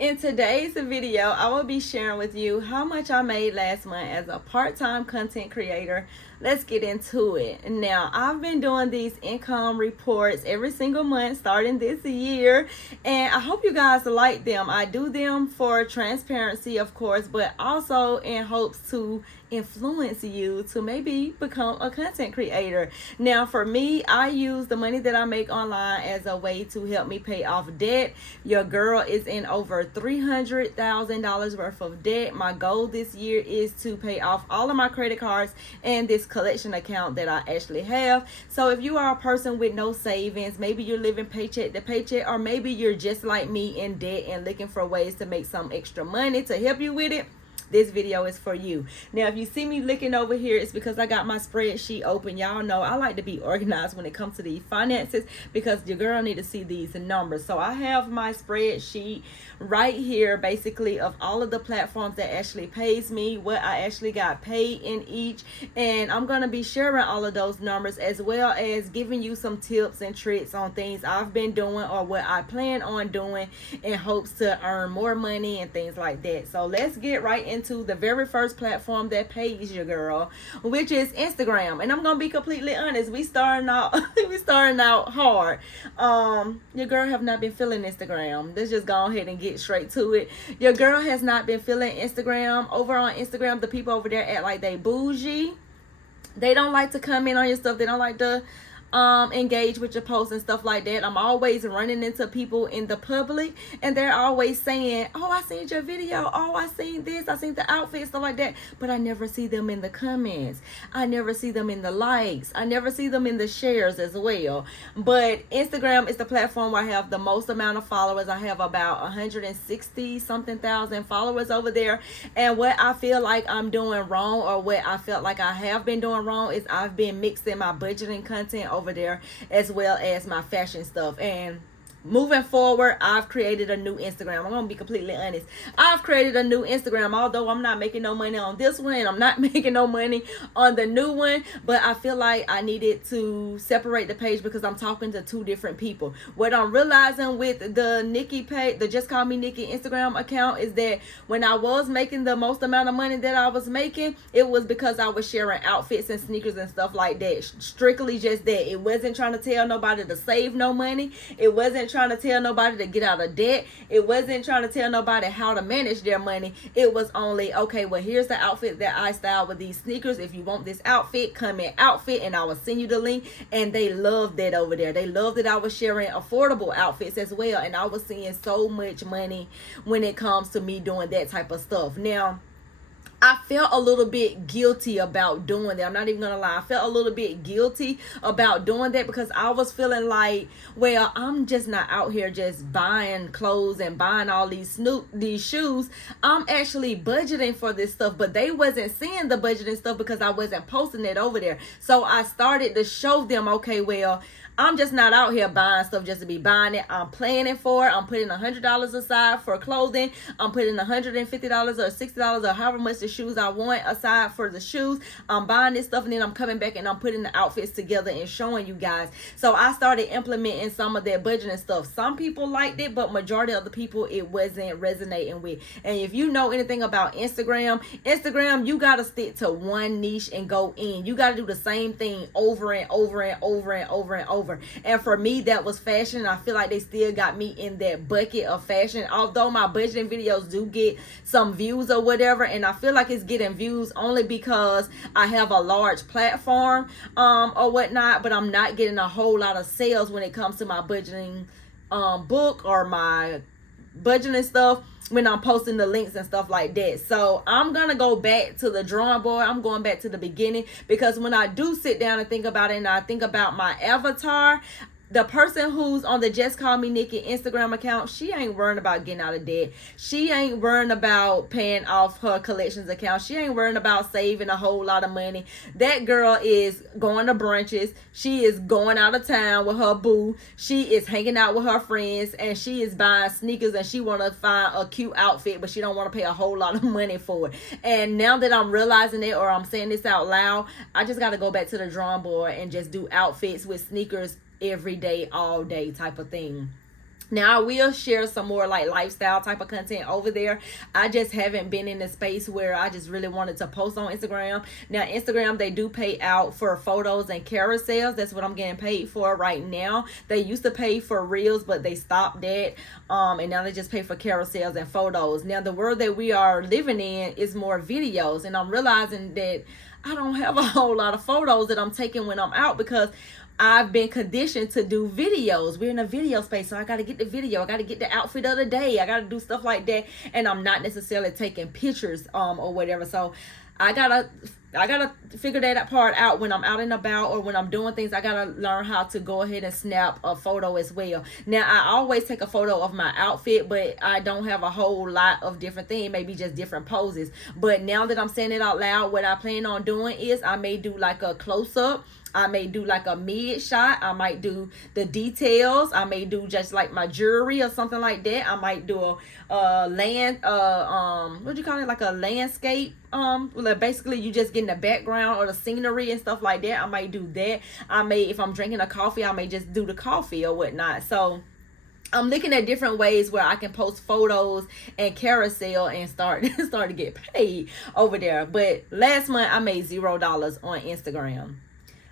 In today's video, I will be sharing with you how much I made last month as a part-time content creator. Let's get into it. Now, I've been doing these income reports every single month starting this year, and I hope you guys like them. I do them for transparency, of course, but also in hopes to influence you to maybe become a content creator. Now, for me, I use the money that I make online as a way to help me pay off debt. Your girl is in over $300,000 worth of debt. My goal this year is to pay off all of my credit cards and this collection account that I actually have. So if you are a person with no savings, maybe you're living paycheck to paycheck, or maybe you're just like me in debt and looking for ways to make some extra money to help you with it, this video is for you. Now, if you see me looking over here, it's because I got my spreadsheet open. Y'all know I like to be organized when it comes to the finances because your girl need to see these numbers. So I have my spreadsheet right here, basically, of all of the platforms that actually pays me, what I actually got paid in each. And I'm going to be sharing all of those numbers as well as giving you some tips and tricks on things I've been doing or what I plan on doing in hopes to earn more money and things like that. So let's get right into the very first platform that pays your girl, which is Instagram. And I'm gonna be completely honest, we starting out hard. Your girl have not been feeling Instagram. Let's just go ahead and get straight to it. Your girl has not been feeling Instagram. Over on Instagram, the people over there act like they bougie. They don't like to comment on your stuff. They don't like to engage with your posts and stuff like that. I'm always running into people in the public and they're always saying, oh, I seen your video, oh, I seen this, I seen the outfit, stuff like that, but I never see them in the comments. I never see them in the likes. I never see them in the shares as well. But Instagram is the platform where I have the most amount of followers. I have about 160 something thousand followers over there, and what I feel like I'm doing wrong, or what I felt like I have been doing wrong, is I've been mixing my budgeting content over there as well as my fashion stuff. And moving forward, I've created a new Instagram. I'm gonna be completely honest. I've created a new Instagram, although I'm not making no money on this one and I'm not making no money on the new one, but I feel like I needed to separate the page because I'm talking to two different people. What I'm realizing with the Nikki page, the Just Call Me Nikki Instagram account, is that when I was making the most amount of money that I was making, it was because I was sharing outfits and sneakers and stuff like that. Strictly just that. It wasn't trying to tell nobody to save no money. It wasn't trying to tell nobody to get out of debt. It wasn't trying to tell nobody how to manage their money. It was only, okay, well, here's the outfit that I styled with these sneakers. If you want this outfit, come in outfit and I will send you the link. And they loved that over there. They loved that I was sharing affordable outfits as well, and I was seeing so much money when it comes to me doing that type of stuff. Now, I felt a little bit guilty about doing that. I'm not even gonna lie. I felt a little bit guilty about doing that because I was feeling like, well, I'm just not out here just buying clothes and buying all these shoes. I'm actually budgeting for this stuff, but they wasn't seeing the budgeting stuff because I wasn't posting it over there. So I started to show them, okay, well, I'm just not out here buying stuff just to be buying it. I'm planning for it. I'm putting $100 aside for clothing. I'm putting $150 or $60 or however much the shoes I want aside for the shoes. I'm buying this stuff and then I'm coming back and I'm putting the outfits together and showing you guys. So I started implementing some of that budgeting stuff. Some people liked it, but majority of the people it wasn't resonating with. And if you know anything about Instagram, you got to stick to one niche and go in. You got to do the same thing over and over and over and over and over. And for me, that was fashion. I feel like they still got me in that bucket of fashion, although my budgeting videos do get some views or whatever, and I feel like it's getting views only because I have a large platform or whatnot, but I'm not getting a whole lot of sales when it comes to my budgeting book or my budgeting stuff when I'm posting the links and stuff like that. So I'm gonna go back to the drawing board. I'm going back to the beginning because when I do sit down and think about it and I think about my avatar, the person who's on the Just Call Me Nikki Instagram account, she ain't worrying about getting out of debt. She ain't worrying about paying off her collections account. She ain't worrying about saving a whole lot of money. That girl is going to brunches. She is going out of town with her boo. She is hanging out with her friends, and she is buying sneakers, and she want to find a cute outfit, but she don't want to pay a whole lot of money for it. And now that I'm realizing it, or I'm saying this out loud, I just got to go back to the drawing board and just do outfits with sneakers every day, all day type of thing. Now I will share some more like lifestyle type of content over there. I just haven't been in the space where I just really wanted to post on Instagram. Now Instagram, they do pay out for photos and carousels. That's what I'm getting paid for right now. They used to pay for reels, but they stopped that. And now they just pay for carousels and photos. Now the world that we are living in is more videos, and I'm realizing that I don't have a whole lot of photos that I'm taking when I'm out because I've been conditioned to do videos. We're in a video space, so I got to get the video. I got to get the outfit of the day. I got to do stuff like that, and I'm not necessarily taking pictures or whatever. So I gotta figure that part out when I'm out and about or when I'm doing things. I gotta learn how to go ahead and snap a photo as well. Now I always take a photo of my outfit, but I don't have a whole lot of different things, maybe just different poses. But now that I'm saying it out loud, what I plan on doing is I may do like a close-up, I may do like a mid shot, I might do the details, I may do just like my jewelry or something like that. I might do a what do you call it, like a landscape, well, basically you just getting the background or the scenery and stuff like that. I might do that. I may, if I'm drinking a coffee, I may just do the coffee or whatnot. So I'm looking at different ways where I can post photos and carousel and start to get paid over there. But last month I made $0 on Instagram.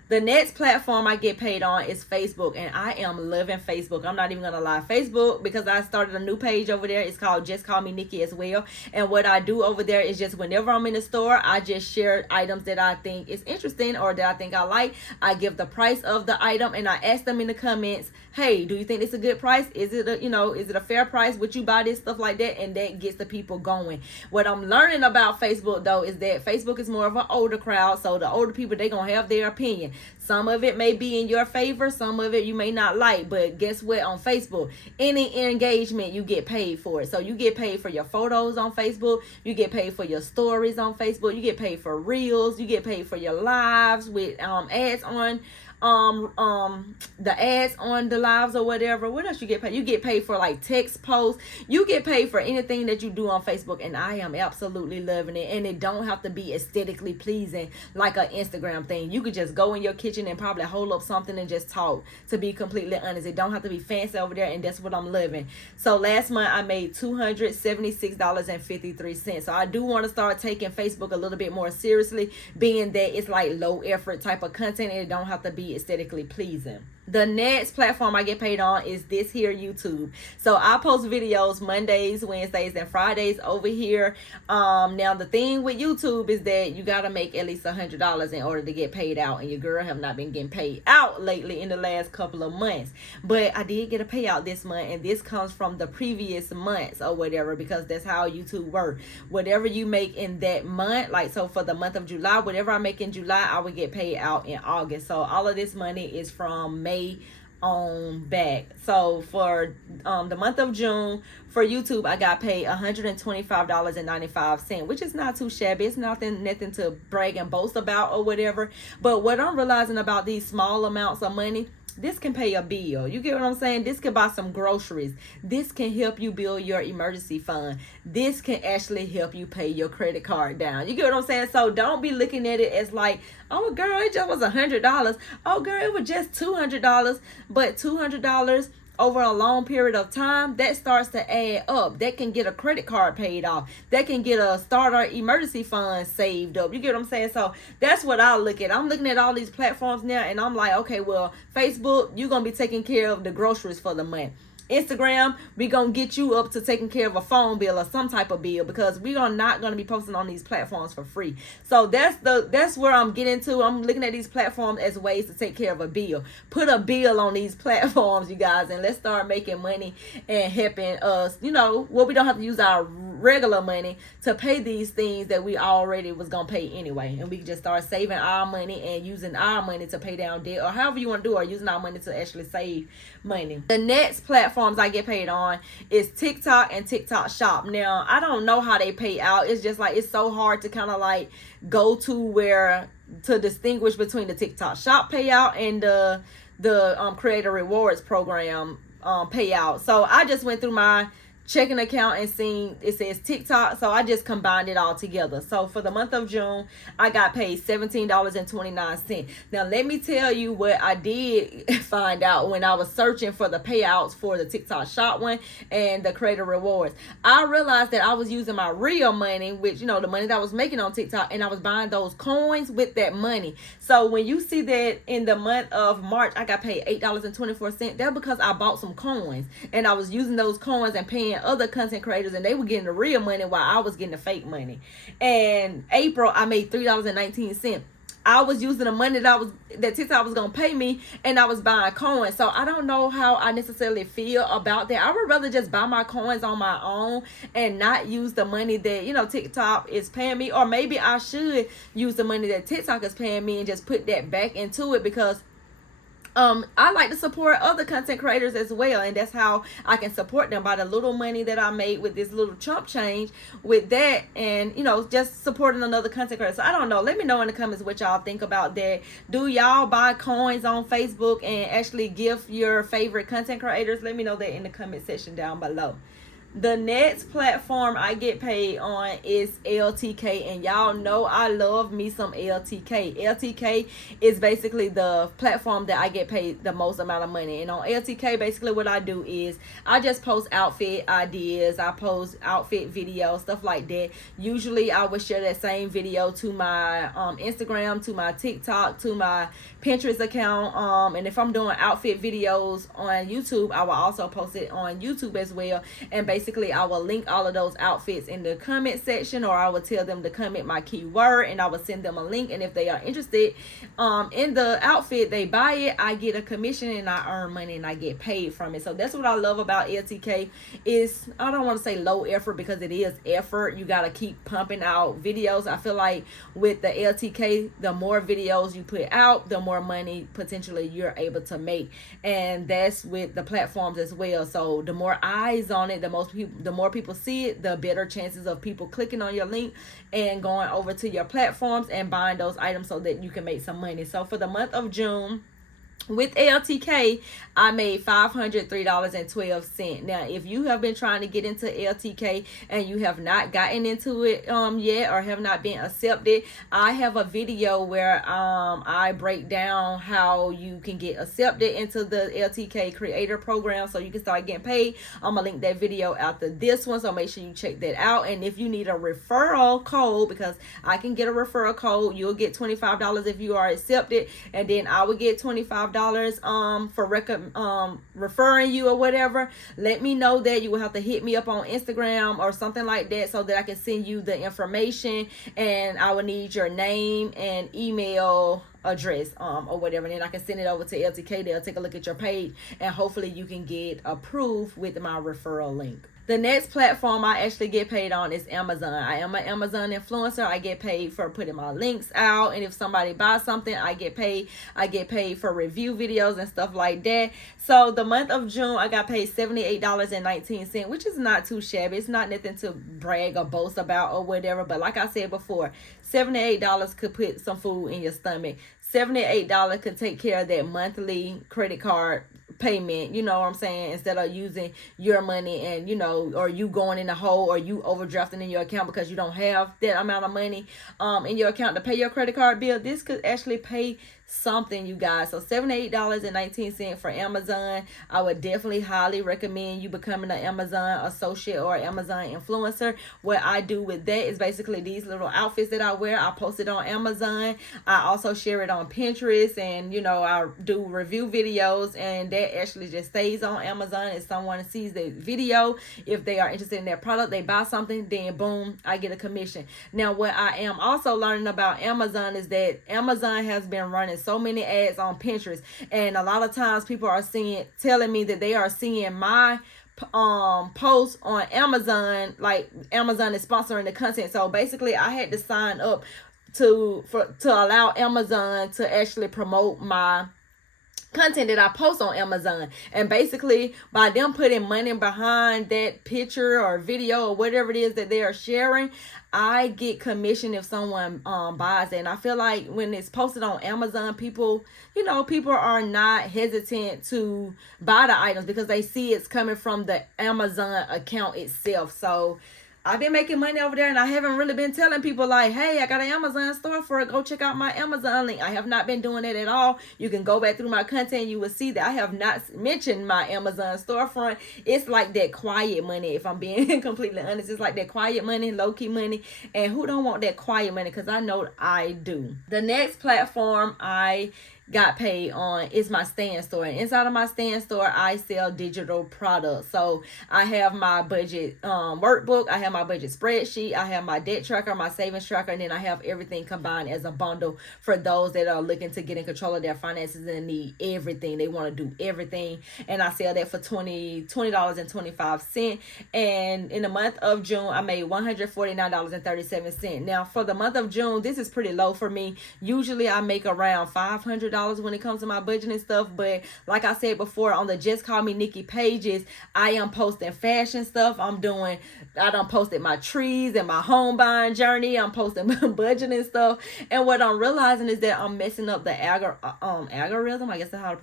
The next platform I get paid on is Facebook, and I am loving Facebook. I'm not even gonna lie. Facebook, because I started a new page over there. It's called Just Call Me Nikki as well. And what I do over there is just whenever I'm in the store, I just share items that I think is interesting or that I think I like. I give the price of the item, and I ask them in the comments, hey, do you think it's a good price? Is it is it a fair price? Would you buy this? Stuff like that, and that gets the people going. What I'm learning about Facebook though is that Facebook is more of an older crowd, so the older people, they gonna have their opinion. Some of it may be in your favor, some of it you may not like, but guess what? On Facebook, any engagement, you get paid for it. So you get paid for your photos on Facebook, you get paid for your stories on Facebook, you get paid for reels, you get paid for your lives with ads on the ads on the lives or whatever. What else you get paid? You get paid for like text posts. You get paid for anything that you do on Facebook, and I am absolutely loving it. And it don't have to be aesthetically pleasing like an Instagram thing. You could just go in your kitchen and probably hold up something and just talk, to be completely honest. It don't have to be fancy over there, and that's what I'm loving. So last month I made $276.53. So I do want to start taking Facebook a little bit more seriously, being that it's like low effort type of content and it don't have to be aesthetically pleasing. The next platform I get paid on is this here, YouTube. So I post videos Mondays, Wednesdays, and Fridays over here. Now the thing with YouTube is that you gotta make at least $100 in order to get paid out, and your girl have not been getting paid out lately in the last couple of months. But I did get a payout this month, and this comes from the previous months or whatever, because that's how YouTube works. Whatever you make in that month, like so for the month of July, whatever I make in July, I would get paid out in August. So all of this money is from May on back. So for the month of June for YouTube, I got paid $125.95, which is not too shabby. It's nothing to brag and boast about or whatever. But what I'm realizing about these small amounts of money, this can pay a bill. You get what I'm saying? This can buy some groceries. This can help you build your emergency fund. This can actually help you pay your credit card down. You get what I'm saying? So don't be looking at it as like, oh girl, it just was $100. Oh girl, it was just $200. But $200 over a long period of time, that starts to add up. That can get a credit card paid off. That can get a starter emergency fund saved up. You get what I'm saying? So that's what I look at. I'm looking at all these platforms now, and I'm like, okay, well, Facebook, you're going to be taking care of the groceries for the month. Instagram, we gonna get you up to taking care of a phone bill or some type of bill, because we are not gonna be posting on these platforms for free. So that's where I'm getting to. I'm looking at these platforms as ways to take care of a bill. Put a bill on these platforms, you guys, and let's start making money and helping us. We don't have to use our regular money to pay these things that we already was gonna pay anyway, and we can just start saving our money and using our money to pay down debt, or however you want to do it, or using our money to actually save money. The next platforms I get paid on is TikTok and TikTok Shop. Now I don't know how they pay out. It's just like, it's so hard to kind of like go to where to distinguish between the TikTok Shop payout and the Creator Rewards program payout. So I just went through my checking account and seen it says TikTok, so I just combined it all together. So for the month of June, I got paid $17.29. Now let me tell you what I did find out when I was searching for the payouts for the TikTok Shop one and the Creator Rewards. I realized that I was using my real money, which, you know, the money that I was making on TikTok, and I was buying those coins with that money. So when you see that in the month of March I got paid $8.24, that's because I bought some coins and I was using those coins and paying other content creators, and they were getting the real money while I was getting the fake money. And April I made $3.19. I was using the money that TikTok was gonna pay me, and I was buying coins. So I don't know how I necessarily feel about that. I would rather just buy my coins on my own and not use the money that, you know, TikTok is paying me. Or maybe I should use the money that TikTok is paying me and just put that back into it, because I like to support other content creators as well, and that's how I can support them, by the little money that I made with this little chump change with that, and, you know, just supporting another content creator. So I don't know, let me know in the comments what y'all think about that. Do y'all buy coins on Facebook and actually gift your favorite content creators? Let me know that in the comment section down below. The next platform I get paid on is LTK, and y'all know I love me some LTK. LTK is basically the platform that I get paid the most amount of money. And on LTK, basically what I do is I just post outfit ideas, I post outfit videos, stuff like that. Usually I would share that same video to my Instagram, to my TikTok, to my Pinterest account, and if I'm doing outfit videos on YouTube, I will also post it on YouTube as well. And basically I will link all of those outfits in the comment section, or I will tell them to comment my keyword and I will send them a link, and if they are interested in the outfit, they buy it, I get a commission and I earn money and I get paid from it. So that's what I love about LTK. Is, I don't want to say low effort, because it is effort. You got to keep pumping out videos. I feel like with the LTK, the more videos you put out, the more money potentially you're able to make. And that's with the platforms as well. So the more eyes on it, the more people see it, the better chances of people clicking on your link and going over to your platforms and buying those items so that you can make some money. So for the month of June, with LTK, I made $503.12. Now, if you have been trying to get into LTK and you have not gotten into it yet, or have not been accepted, I have a video where I break down how you can get accepted into the LTK creator program so you can start getting paid. I'm gonna link that video after this one, so make sure you check that out. And if you need a referral code, because I can get a referral code, you'll get $25 if you are accepted, and then I will get $25 for referring you or whatever. Let me know that. You will have to hit me up on Instagram or something like that so that I can send you the information, and I will need your name and email address or whatever, and then I can send it over to LTK. They'll take a look at your page and hopefully you can get approved with my referral link. The next platform I actually get paid on is Amazon. I am an Amazon influencer. I get paid for putting my links out, and if somebody buys something, I get paid. I get paid for review videos and stuff like that. So the month of June, I got paid $78.19, which is not too shabby. It's not nothing to brag or boast about or whatever, but like I said before, $78 could put some food in your stomach. $78 could take care of that monthly credit card payment, you know what I'm saying, instead of using your money and, you know, or you going in the hole, or you overdrafting in your account because you don't have that amount of money in your account to pay your credit card bill. This could actually pay something, you guys. So $78.19 for Amazon. I would definitely highly recommend you becoming an Amazon associate or Amazon influencer. What I do with that is basically these little outfits that I wear, I post it on Amazon. I also share it on Pinterest, and, you know, I do review videos, and that actually just stays on Amazon. If someone sees the video, if they are interested in that product, they buy something, then boom, I get a commission. Now, what I am also learning about Amazon is that Amazon has been running so many ads on Pinterest, and a lot of times people are telling me that they are seeing my posts on Amazon, like Amazon is sponsoring the content. So basically I had to sign up to allow Amazon to actually promote my content that I post on Amazon. And basically, by them putting money behind that picture or video or whatever it is that they are sharing, I get commission if someone buys it. And I feel like when it's posted on Amazon, people are not hesitant to buy the items because they see it's coming from the Amazon account itself. So I've been making money over there, and I haven't really been telling people like, hey, I got an Amazon store for it. Go check out my Amazon link. I have not been doing it at all. You can go back through my content. You will see that I have not mentioned my Amazon storefront. It's like that quiet money, if I'm being completely honest. It's like that quiet money, low-key money. And who don't want that quiet money? Because I know I do. The next platform I got paid on is my Stand Store. And inside of my Stand Store, I sell digital products. So I have my budget workbook, I have my budget spreadsheet, I have my debt tracker, my savings tracker, and then I have everything combined as a bundle for those that are looking to get in control of their finances and need everything. They want to do everything. And I sell that for $20.25. And in the month of June, I made $149.37. Now for the month of June, this is pretty low for me. Usually I make around $500 when it comes to my budget and stuff, but like I said before, on the Just Call Me Nikki pages, I am posting fashion stuff. I done posted my trees and my home buying journey. I'm posting my budgeting stuff, and what I'm realizing is that I'm messing up the algorithm. I guess that's how to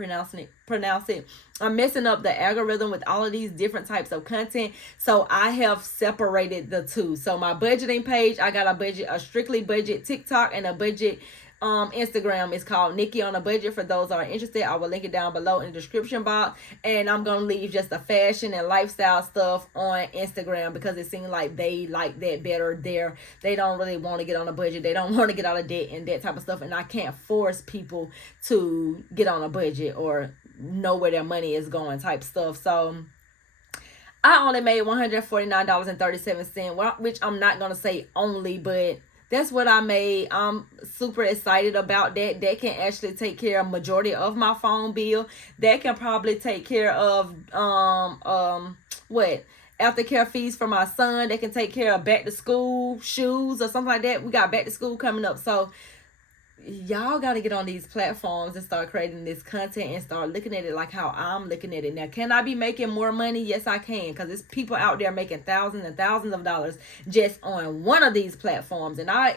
pronounce it. I'm messing up the algorithm with all of these different types of content. So I have separated the two. So my budgeting page, I got a strictly budget TikTok and a budget Instagram. Is called Nikki on a Budget. For those that are interested, I will link it down below in the description box. And I'm gonna leave just the fashion and lifestyle stuff on Instagram because it seems like they like that better there. They don't really want to get on a budget. They don't want to get out of debt and that type of stuff. And I can't force people to get on a budget or know where their money is going type stuff. So I only made $149.37, which I'm not gonna say only, but that's what I made. I'm super excited about that. That can actually take care of majority of my phone bill. That can probably take care of aftercare fees for my son. They can take care of back to school shoes or something like that. We got back to school coming up. So y'all got to get on these platforms and start creating this content and start looking at it like how I'm looking at it. Now, can I be making more money? Yes, I can, because there's people out there making thousands and thousands of dollars just on one of these platforms. And I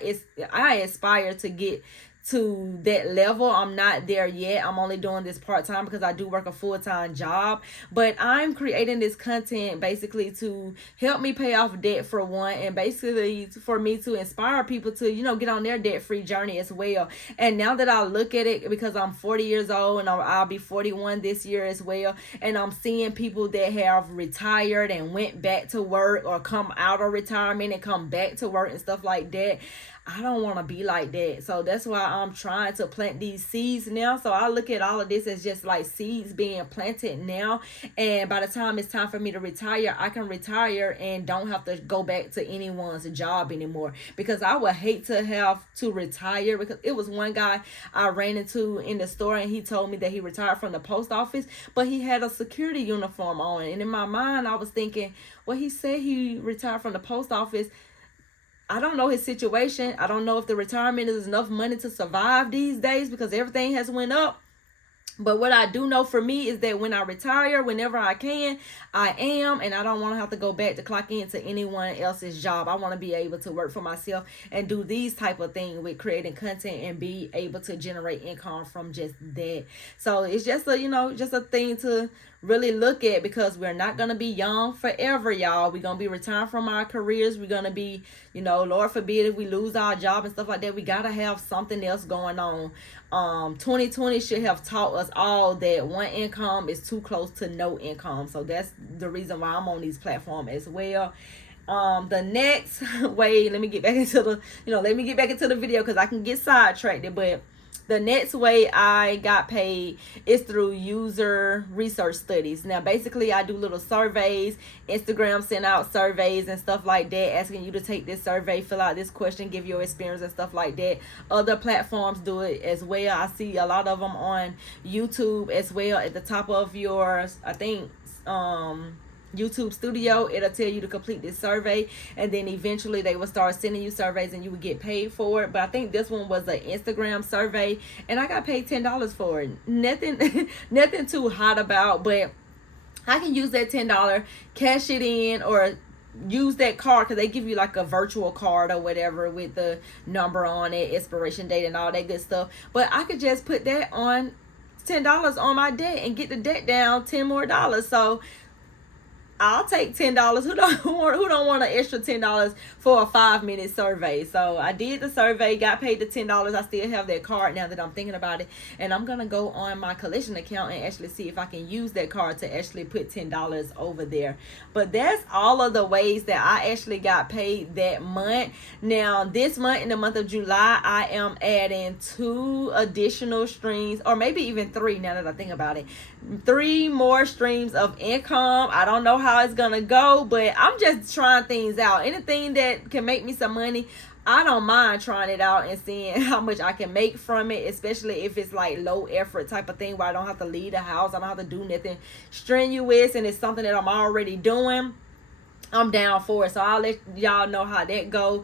aspire to get to that level. I'm not there yet. I'm only doing this part-time because I do work a full-time job, but I'm creating this content basically to help me pay off debt for one, and basically for me to inspire people to get on their debt-free journey as well. And now that I look at it, because I'm 40 years old and I'll be 41 this year as well, and I'm seeing people that have retired and went back to work or come out of retirement and come back to work and stuff like that, I don't want to be like that. So that's why I'm trying to plant these seeds now. So I look at all of this as just like seeds being planted now. And by the time it's time for me to retire, I can retire and don't have to go back to anyone's job anymore. Because I would hate to have to retire, because it was one guy I ran into in the store and he told me that he retired from the post office, but he had a security uniform on. And in my mind, I was thinking, well, he said he retired from the post office. I don't know his situation. I don't know if the retirement is enough money to survive these days because everything has went up. But what I do know for me is that when I retire, whenever I can, I am, and I don't want to have to go back to clock into anyone else's job. I want to be able to work for myself and do these type of things with creating content and be able to generate income from just that. So it's just a thing to really look at, because we're not going to be young forever, y'all. We're going to be retiring from our careers. We're going to be, Lord forbid if we lose our job and stuff like that, we got to have something else going on. 2020 should have taught us all that one income is too close to no income. So that's the reason why I'm on these platforms as well. The next way, let me get back into the video because I can get sidetracked, but the next way I got paid is through user research studies. Now, basically, I do little surveys. Instagram send out surveys and stuff like that, asking you to take this survey, fill out this question, give your experience and stuff like that. Other platforms do it as well. I see a lot of them on YouTube as well. At the top of yours, I think, YouTube Studio, it'll tell you to complete this survey, and then eventually they will start sending you surveys and you would get paid for it. But I think this one was an Instagram survey, and I got paid $10 for it. Nothing nothing too hot about, but I can use that $10, cash it in, or use that card, because they give you like a virtual card or whatever with the number on it, expiration date, and all that good stuff. But I could just put that on $10 on my debt and get the debt down $10 more. So I'll take $10. Who don't want an extra $10 for a 5-minute survey? So I did the survey, got paid the $10. I still have that card now that I'm thinking about it, and I'm gonna go on my collection account and actually see if I can use that card to actually put $10 over there. But that's all of the ways that I actually got paid that month. Now this month, in the month of July, I am adding 2 additional streams, or maybe even 3 now that I think about it. 3 more streams of income. I don't know how it's gonna go, but I'm just trying things out. Anything that can make me some money, I don't mind trying it out and seeing how much I can make from it, especially if it's like low effort type of thing where I don't have to leave the house, I don't have to do nothing strenuous, and it's something that I'm already doing. I'm down for it. So I'll let y'all know how that go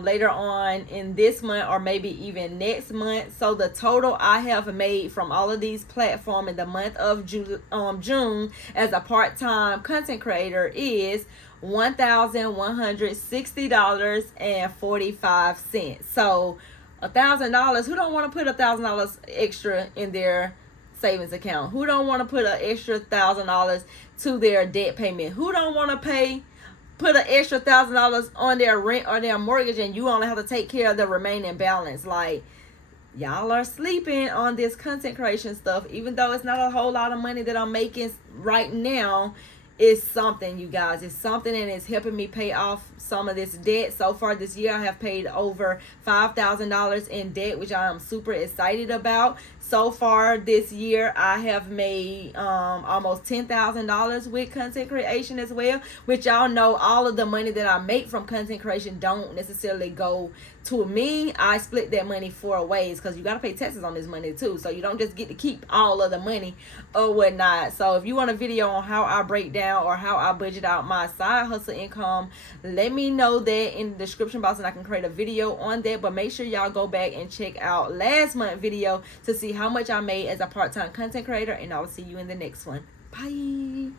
later on in this month, or maybe even next month. So the total I have made from all of these platforms in the month of June as a part-time content creator is $1,160.45. So $1,000. Who don't want to put $1,000 extra in their savings account? Who don't want to put an extra $1,000 to their debt payment? Who don't want to put an extra $1,000 on their rent or their mortgage, and you only have to take care of the remaining balance? Like, y'all are sleeping on this content creation stuff. Even though it's not a whole lot of money that I'm making right now, it's something, you guys. It's something, and it's helping me pay off some of this debt. So far this year, I have paid over $5,000 in debt, which I am super excited about. So far this year, I have made almost $10,000 with content creation as well, which y'all know all of the money that I make from content creation don't necessarily go to me. I split that money 4 ways, because you got to pay taxes on this money too. So you don't just get to keep all of the money or whatnot. So if you want a video on how I break down or how I budget out my side hustle income, let me know that in the description box and I can create a video on that. But make sure y'all go back and check out last month's video to see how much I made as a part-time content creator, and I will see you in the next one. Bye.